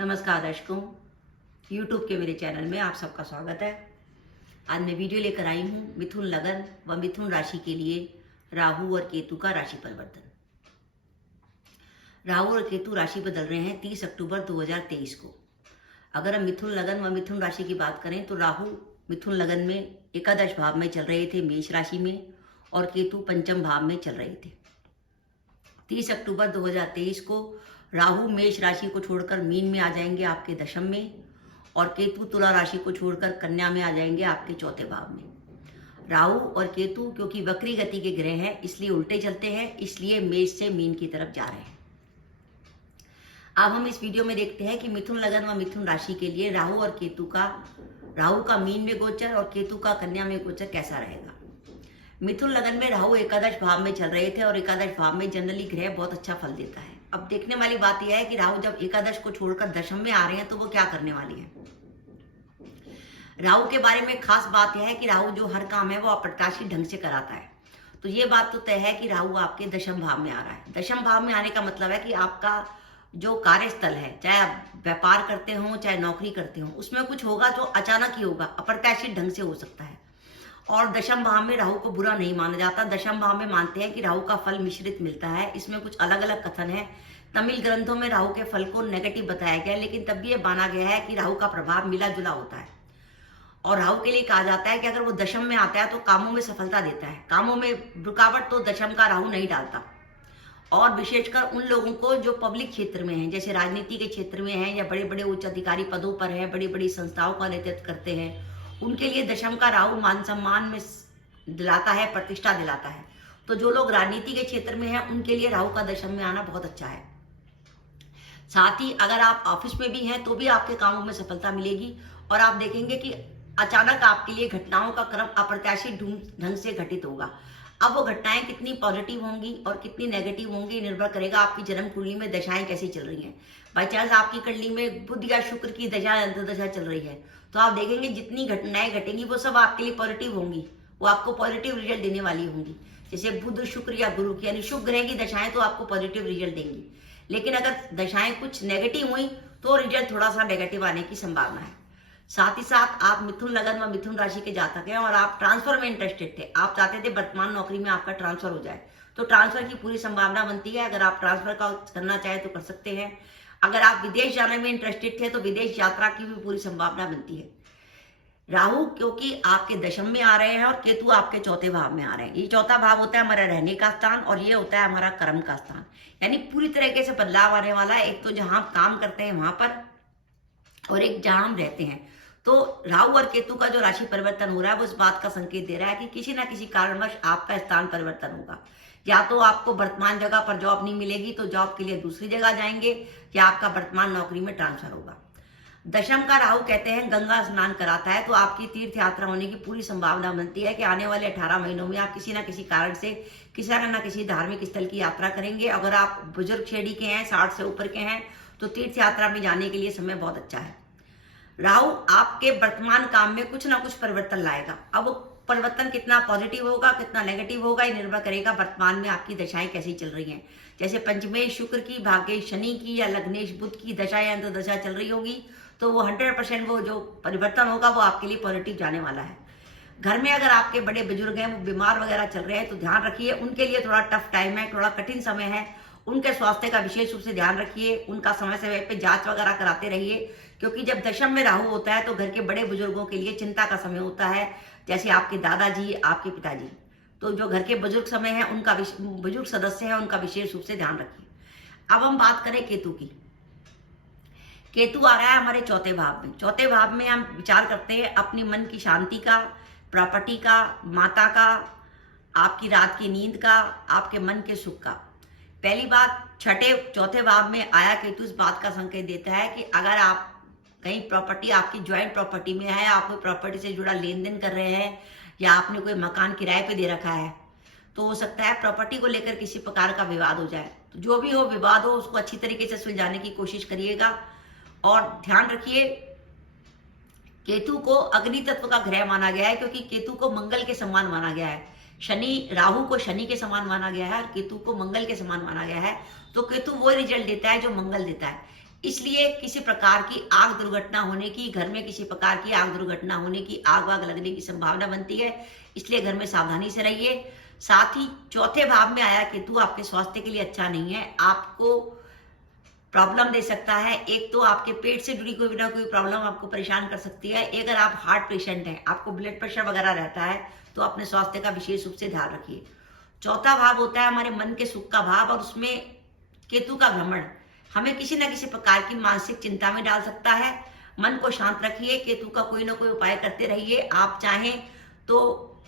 नमस्कार दर्शकों, YouTube के मेरे चैनल में आप सबका स्वागत है। आज मैं वीडियो लेकर आई हूँ मिथुन लगन व मिथुन राशि के लिए राहु और केतु का राशि परिवर्तन। राहु और केतु राशि बदल रहे हैं 30 अक्टूबर 2023 को। अगर हम मिथुन लगन व मिथुन राशि की बात करें तो राहु मिथुन लगन में एकादश भाव में चल रहे थे मेष राशि में, और केतु पंचम भाव में चल रहे थे। 30 अक्टूबर 2023 को राहु मेष राशि को छोड़कर मीन में आ जाएंगे आपके दशम में, और केतु तुला राशि को छोड़कर कन्या में आ जाएंगे आपके चौथे भाव में। राहु और केतु क्योंकि वक्री गति के ग्रह हैं इसलिए उल्टे चलते हैं, इसलिए मेष से मीन की तरफ जा रहे हैं। अब हम इस वीडियो में देखते हैं कि मिथुन लगन व मिथुन राशि के लिए राहु का मीन में गोचर और केतु का कन्या में गोचर कैसा रहेगा। मिथुन लगन में राहु एकादश भाव में चल रहे थे, और एकादश भाव में जनरली ग्रह बहुत अच्छा फल देता है। अब देखने वाली बात यह है कि राहु जब एकादश को छोड़कर दशम में आ रहे हैं तो वो क्या करने वाली है। राहु के बारे में खास बात यह है कि राहु जो हर काम है वो अप्रत्याशित ढंग से कराता है। तो ये बात तो तय है कि राहु आपके दशम भाव में आ रहा है। दशम भाव में आने का मतलब है कि आपका जो कार्यस्थल है, चाहे आप व्यापार करते हो चाहे नौकरी करते हो, उसमें कुछ होगा जो अचानक ही होगा, अप्रत्याशित ढंग से हो सकता है। और दशम भाव में राहु को बुरा नहीं माना जाता। दशम भाव में मानते हैं कि राहु का फल मिश्रित मिलता है। इसमें कुछ अलग अलग कथन है। तमिल ग्रंथों में राहु के फल को नेगेटिव बताया गया है, लेकिन तब भी ये माना गया है कि राहु का प्रभाव मिला जुला होता है। और राहु के लिए कहा जाता है कि अगर वो दशम में आता है तो कामों में सफलता देता है। कामों में रुकावट तो दशम का राहु नहीं डालता। और विशेषकर उन लोगों को जो पब्लिक क्षेत्र में हैं, जैसे राजनीति के क्षेत्र में हैं या बड़े बड़े उच्च अधिकारी पदों पर हैं, बड़ी बड़ी संस्थाओं का नेतृत्व करते हैं, उनके लिए दशम का राहु मान सम्मान में दिलाता है, प्रतिष्ठा दिलाता है। तो जो लोग राजनीति के क्षेत्र में हैं उनके लिए राहु का दशम में आना बहुत अच्छा है। साथ ही अगर आप ऑफिस में भी हैं तो भी आपके कामों में सफलता मिलेगी, और आप देखेंगे कि अचानक आपके लिए घटनाओं का क्रम अप्रत्याशित ढंग से घटित होगा। अब वो घटनाएं कितनी पॉजिटिव होंगी और कितनी नेगेटिव होंगी निर्भर करेगा आपकी जन्म कुंडली में दशाएं कैसी चल रही हैं। बाई चांस आपकी कुंडली में बुध या शुक्र की दशा अंतर्दशा चल रही है तो आप देखेंगे जितनी घटनाएं घटेंगी वो सब आपके लिए पॉजिटिव होंगी, वो आपको पॉजिटिव रिजल्ट देने वाली होंगी। जैसे बुध शुक्र या गुरु की यानी शुभ ग्रह की दशाएं तो आपको पॉजिटिव रिजल्ट देंगी, लेकिन अगर दशाएं कुछ नेगेटिव हुई तो रिजल्ट थोड़ा सा नेगेटिव आने की संभावना है। साथ ही साथ आप मिथुन लगन व मिथुन राशि के जातक हैं और आप ट्रांसफर में इंटरेस्टेड थे, आप चाहते थे वर्तमान नौकरी में आपका ट्रांसफर हो जाए, तो ट्रांसफर की पूरी संभावना बनती है। अगर आप ट्रांसफर का करना चाहे तो कर सकते हैं। अगर आप विदेश जाने में इंटरेस्टेड थे तो विदेश यात्रा की भी पूरी संभावना बनती है। राहु क्योंकि आपके दशम में आ रहे हैं और केतु आपके चौथे भाव में आ रहे हैं। ये चौथा भाव होता है हमारा रहने का स्थान और ये होता है हमारा कर्म का स्थान, यानी पूरी तरीके से बदलाव आने वाला है। एक तो जहां आप काम करते हैं वहां पर, और एक जहां हम रहते हैं। तो राहु और केतु का जो राशि परिवर्तन हो रहा है वो इस बात का संकेत दे रहा है कि किसी ना किसी कारणवश आपका स्थान परिवर्तन होगा। या तो आपको वर्तमान जगह पर जॉब नहीं मिलेगी तो जॉब के लिए दूसरी जगह जाएंगे, या आपका वर्तमान नौकरी में ट्रांसफर होगा। दशम का राहु कहते हैं गंगा स्नान कराता है, तो आपकी तीर्थ यात्रा होने की पूरी संभावना बनती है कि आने वाले 18 महीनों में आप किसी ना किसी कारण से किसी ना किसी धार्मिक स्थल की यात्रा करेंगे। अगर आप बुजुर्ग श्रेणी के हैं, 60 से ऊपर के हैं, तो तीर्थ यात्रा में जाने के लिए समय बहुत अच्छा है। राहु आपके वर्तमान काम में कुछ ना कुछ परिवर्तन लाएगा। अब वो परिवर्तन कितना पॉजिटिव होगा कितना नेगेटिव होगा ये निर्भर करेगा वर्तमान में आपकी दशाएं कैसी चल रही हैं। जैसे पंचमेश शुक्र की, भाग्येश शनि की या लग्नेश बुध की दशा या अंतर्दशा चल रही होगी तो वो 100% वो जो परिवर्तन होगा वो आपके लिए पॉजिटिव जाने वाला है। घर में अगर आपके बड़े बुजुर्ग हैं वो बीमार वगैरह चल रहे हैं तो ध्यान रखिए, उनके लिए थोड़ा टफ टाइम है, थोड़ा कठिन समय है। उनके स्वास्थ्य का विशेष रूप से ध्यान रखिए, उनका समय समय पे जांच वगैरह कराते रहिए, क्योंकि जब दशम में राहु होता है तो घर के बड़े बुजुर्गों के लिए चिंता का समय होता है, जैसे आपके दादाजी, आपके पिताजी। तो जो घर के बुजुर्ग समय है उनका बुजुर्ग सदस्य है उनका विशेष रूप से ध्यान रखिए। अब हम बात करें केतु की। केतु आ रहा है हमारे चौथे भाव में। चौथे भाव में हम विचार करते हैं अपनी मन की शांति का, प्रॉपर्टी का, माता का, आपकी रात की नींद का, आपके मन के सुख का। पहली बात, चौथे भाव में आया केतु इस बात का संकेत देता है कि अगर आप कहीं प्रॉपर्टी आपकी ज्वाइंट प्रॉपर्टी में है, आप कोई प्रॉपर्टी से जुड़ा लेन देन कर रहे हैं, या आपने कोई मकान किराए पे दे रखा है, तो हो सकता है प्रॉपर्टी को लेकर किसी प्रकार का विवाद हो जाए। तो जो भी हो विवाद हो उसको अच्छी तरीके से सुलझाने की कोशिश करिएगा। और ध्यान रखिए, केतु को अग्नि तत्व का ग्रह माना गया है क्योंकि केतु को मंगल के समान माना गया है। राहु को शनि के समान माना गया है और केतु को मंगल के समान माना गया है। तो केतु वो रिजल्ट देता है जो मंगल देता है। इसलिए किसी प्रकार की आग दुर्घटना होने की, घर में किसी प्रकार की आग दुर्घटना होने की, आग वाग लगने की संभावना बनती है। इसलिए घर में सावधानी से रहिए। साथ ही चौथे भाव में आया केतु आपके स्वास्थ्य के लिए अच्छा नहीं है, आपको प्रॉब्लम दे सकता है। एक तो आपके पेट से जुड़ी कोई ना कोई प्रॉब्लम आपको परेशान कर सकती है। अगर आप हार्ट पेशेंट हैं, आपको ब्लड प्रेशर वगैरह रहता है, तो अपने स्वास्थ्य का विशेष रूप से ध्यान रखिए। चौथा भाव होता है हमारे मन के सुख का भाव, और उसमें केतु का भ्रमण हमें किसी न किसी प्रकार की मानसिक चिंता में डाल सकता है। मन को शांत रखिए, केतु का कोई ना कोई उपाय करते रहिए। आप चाहें तो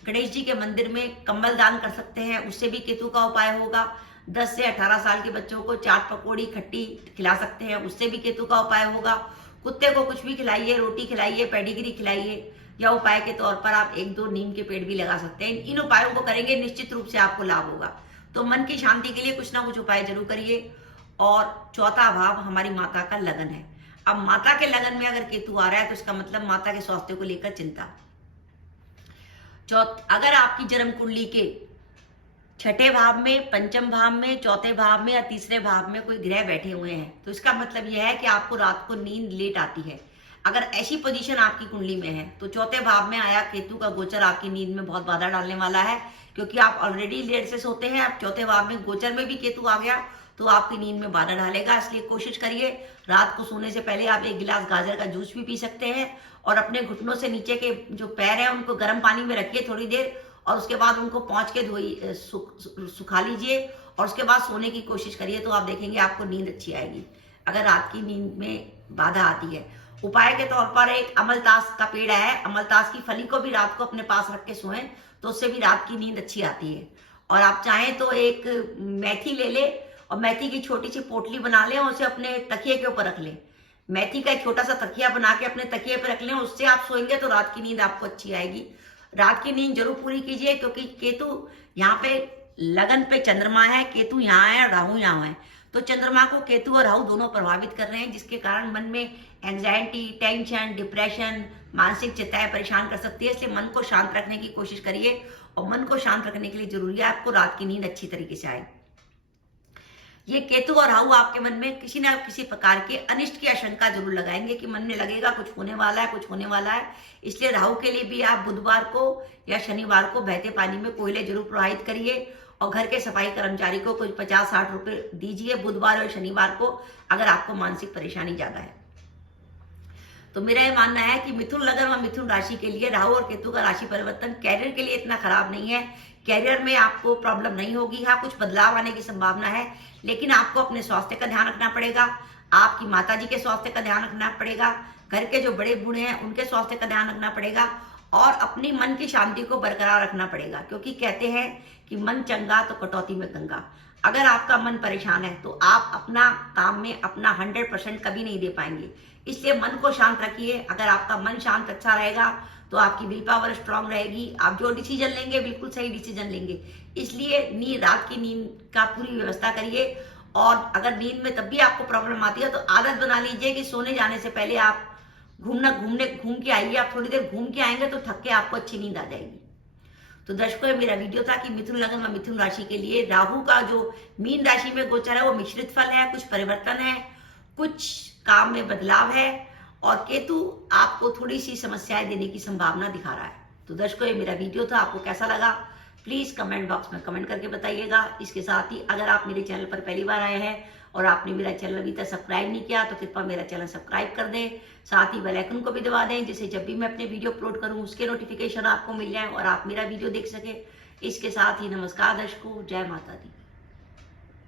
गणेश जी के मंदिर में कंबल दान कर सकते हैं, उससे भी केतु का उपाय होगा। 10 से 18 साल के बच्चों को चाट पकौड़ी खट्टी खिला सकते हैं, उससे भी केतु का उपाय होगा। कुत्ते को कुछ भी खिलाइए, रोटी खिलाइए, पेडिग्री खिलाइए, या उपाय के तौर पर आप 1-2 नीम के पेड़ भी लगा सकते हैं। इन उपायों को करेंगे, निश्चित रूप से आपको लाभ होगा। तो मन की शांति के लिए कुछ ना कुछ उपाय जरूर करिए। और चौथा भाव हमारी माता का लगन है। अब माता के लगन में अगर केतु आ रहा है तो इसका मतलब माता के स्वास्थ्य को लेकर चिंता। अगर आपकी जन्म कुंडली के छठे भाव में, पंचम भाव में, चौथे भाव में या तीसरे भाव में कोई ग्रह बैठे हुए हैं, तो इसका मतलब यह है कि आपको रात को नींद लेट आती है। अगर ऐसी पोजीशन आपकी कुंडली में है तो चौथे भाव में आया केतु का गोचर आपकी नींद में बहुत बाधा डालने वाला है, क्योंकि आप ऑलरेडी लेट से सोते हैं। अब चौथे भाव में गोचर में भी केतु आ गया तो आपकी नींद में बाधा डालेगा। इसलिए कोशिश करिए रात को सोने से पहले आप 1 गिलास गाजर का जूस भी पी सकते हैं, और अपने घुटनों से नीचे के जो पैर हैं उनको गर्म पानी में रखिए थोड़ी देर, और उसके बाद उनको पोंछ के सुखा लीजिए, और उसके बाद सोने की कोशिश करिए। तो आप देखेंगे आपको नींद अच्छी आएगी अगर रात की नींद में बाधा आती है। उपाय के तौर पर एक अमलतास का पेड़ है, अमलतास की फली को भी रात को अपने पास रख के सोएं, तो उससे भी रात की नींद अच्छी आती है। और आप चाहें तो एक मेथी ले ले और मेथी की छोटी सी पोटली बना लें और उसे अपने तकिए के ऊपर रख लें। मेथी का एक छोटा सा तकिया बना के अपने तकिए पर रख लें, उससे आप सोएंगे तो रात की नींद आपको अच्छी आएगी। रात की नींद जरूर पूरी कीजिए, क्योंकि केतु यहाँ पे लगन पे चंद्रमा है, केतु यहाँ है और राहु यहाँ है। तो चंद्रमा को केतु और राहु दोनों प्रभावित कर रहे हैं, जिसके कारण मन में एंजाइटी, टेंशन, डिप्रेशन, मानसिक चिंताएं परेशान कर सकती है। इसलिए मन को शांत रखने की कोशिश करिए, और मन को शांत रखने के लिए जरूरी है आपको रात की नींद अच्छी तरीके से आए। ये केतु और राहु आपके मन में किसी न किसी प्रकार के अनिष्ट की आशंका जरूर लगाएंगे, कि मन में लगेगा कुछ होने वाला है, कुछ होने वाला है। इसलिए राहु के लिए भी आप बुधवार को या शनिवार को बहते पानी में कोयले जरूर प्रवाहित करिए, और घर के सफाई कर्मचारी को कुछ 50-60 रुपए दीजिए बुधवार और शनिवार को, अगर आपको मानसिक परेशानी ज्यादा है। तो मेरा यह मानना है कि मिथुन लगन व मिथुन राशि के लिए राहु और केतु का राशि परिवर्तन कैरियर के लिए इतना खराब नहीं है। कैरियर में आपको प्रॉब्लम नहीं होगी, हाँ कुछ बदलाव आने की संभावना है, लेकिन आपको अपने स्वास्थ्य का ध्यान रखना पड़ेगा, आपकी माता जी के स्वास्थ्य का ध्यान रखना पड़ेगा, घर के जो बड़े बूढ़े हैं उनके स्वास्थ्य का ध्यान रखना पड़ेगा, और अपनी मन की शांति को बरकरार रखना पड़ेगा। क्योंकि कहते हैं कि मन चंगा तो कटौती में गंगा। अगर आपका मन परेशान है तो आप अपना काम में अपना 100% कभी नहीं दे पाएंगे। इसलिए मन को शांत रखिए। अगर आपका मन शांत अच्छा रहेगा तो आपकी विल पावर स्ट्रांग रहेगी, आप जो डिसीजन लेंगे बिल्कुल सही डिसीजन लेंगे। इसलिए रात की नींद का पूरी व्यवस्था करिए। और अगर नींद में तब भी आपको प्रॉब्लम आती है तो आदत बना लीजिए कि सोने जाने से पहले आप घूम के आइए। आप थोड़ी देर घूम के आएंगे तो थक के आपको अच्छी नींद आ जाएगी। तो दर्शकों, मेरा वीडियो था कि मिथुन लगन व मिथुन राशि के लिए राहु का जो मीन राशि में गोचर है वो मिश्रित फल है, कुछ परिवर्तन है, कुछ काम में बदलाव है, और केतु आपको थोड़ी सी समस्याएं देने की संभावना दिखा रहा है। तो दर्शकों, ये मेरा वीडियो था, आपको कैसा लगा प्लीज कमेंट बॉक्स में कमेंट करके बताइएगा। इसके साथ ही अगर आप मेरे चैनल पर पहली बार आए हैं और आपने मेरा चैनल अभी तक सब्सक्राइब नहीं किया तो कृपया मेरा चैनल सब्सक्राइब कर दें, साथ ही बेल आइकन को भी दबा दें, जिससे जब भी मैं अपने वीडियो अपलोड करूं उसके नोटिफिकेशन आपको मिल जाए और आप मेरा वीडियो देख सके। इसके साथ ही नमस्कार दर्शकों, जय माता दी।